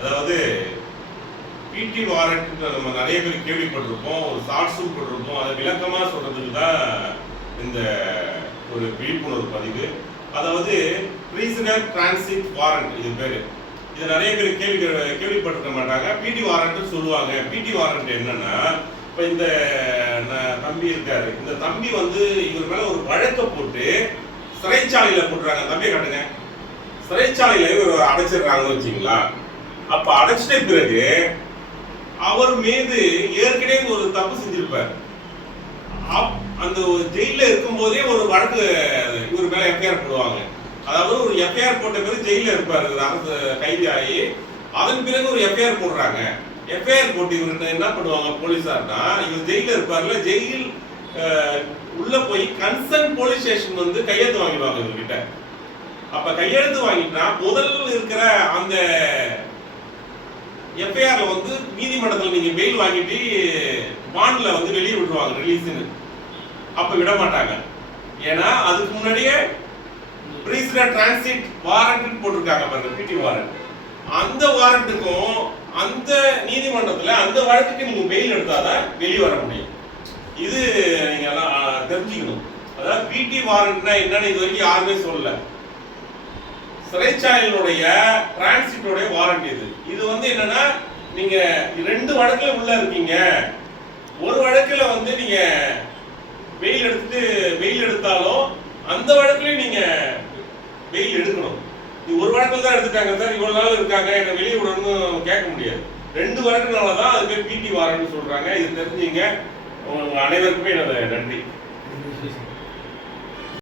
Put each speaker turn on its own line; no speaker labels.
அதாவது பிடி வாரண்ட் நம்ம நிறைய பேர் கேள்விப்பட்டிருப்போம் ஒரு ஷார்ட்ஸும் போட்டிருப்போம். அதை விளக்கமாக சொல்றதுக்கு தான் இந்த ஒரு விழிப்புணர்வு பதிவு. அதாவது ப்ரீசனர் டிரான்சிட் வாரண்ட் இது பேர். இது நிறைய பேர் கேள்வி கேள்விப்பட்டிருக்க மாட்டாங்க. பிடி வாரண்ட் சொல்லுவாங்க. பிடி வாரண்ட் என்னன்னா இப்போ இந்த தம்பி இருக்காரு. இந்த தம்பி வந்து இவர் மேல ஒரு வழக்கை போட்டு சிறைச்சாலையில போட்டுறாங்க தம்பி காட்டுங்க. சிறைச்சாலையில இவர் அடைச்சிடுறாங்கன்னு வச்சுங்களா அப்ப அடைச்சிட்ட பிறகு அவர் மீது ஏற்கனவே ஒரு தப்பு செஞ்சிருப்பார். அப்- அந்த ஒரு ஜெயில இருக்கும்போதே ஒரு வழக்கு இவர் மேல எஃப்ஐஆர் போடுவாங்க. அதாவது ஒரு எஃப்ஐஆர் போட்ட பிறகு ஜெயில இருப்பார் அரசு கைதி ஆகி அதன் பிறகு ஒரு எஃப்ஐஆர் போடுறாங்க. எஃப்ஐஆர் போட்டு இவர் என்ன பண்ணுவாங்க போலீஸார்னா இவர் ஜெயில இருப்பார்ல ஜெயில் உள்ள போய் கன்சர்ன் போலீஸ் ஸ்டேஷன் வந்து கையெழுத்து வாங்கிடுவாங்க இவர்கிட்ட. அப்ப கையெழுத்து வாங்கிட்டா முதல் இருக்கிற அந்த எஃப்ஐஆர்ல வந்து நீதிமன்றத்தில் நீங்க பெயில் வாங்கிட்டு பாண்ட்ல வந்து வெளியே விட்டுருவாங்க ரிலீஸ்னு அப்ப விட மாட்டாங்க. ஏன்னா அதுக்கு முன்னாடியே பிரீசிடர் டிரான்சிட் வாரண்ட் போட்டிருக்காங்க பாருங்க பிடி வாரண்ட் அந்த வாரண்ட்டுக்கும் அந்த நீதிமன்றத்துல அந்த வழக்குக்கு நீங்க பெயில் எடுத்தாதான் வெளியே வர முடியும். இது தெரிஞ்சுக்கணும். அதாவது பிடி வாரண்ட்னா என்னன்னு இது வரைக்கும் யாருமே சொல்லல. சிறைச்சாலையினுடைய டிரான்சிட்டோடைய வாரண்ட் இது. இது வந்து என்னன்னா நீங்க ரெண்டு வழக்குல உள்ள இருக்கீங்க. ஒரு வழக்குல வந்து நீங்க வெயில் எடுத்துட்டு வெயில் எடுத்தாலும் அந்த வழக்குலயும் நீங்க வெயில் எடுக்கணும். இது ஒரு வழக்குல தான் எடுத்துட்டாங்க சார் இவ்வளவு நாள் இருக்காங்க என்ன வெளியே விடணும்னு கேட்க முடியாது. ரெண்டு வழக்குனால தான் அது பேர் பிடி வாரண்ட்னு சொல்றாங்க. இது தெரிஞ்சுங்க. உங்க அனைவருக்குமே என்னோட நன்றி. చేసింది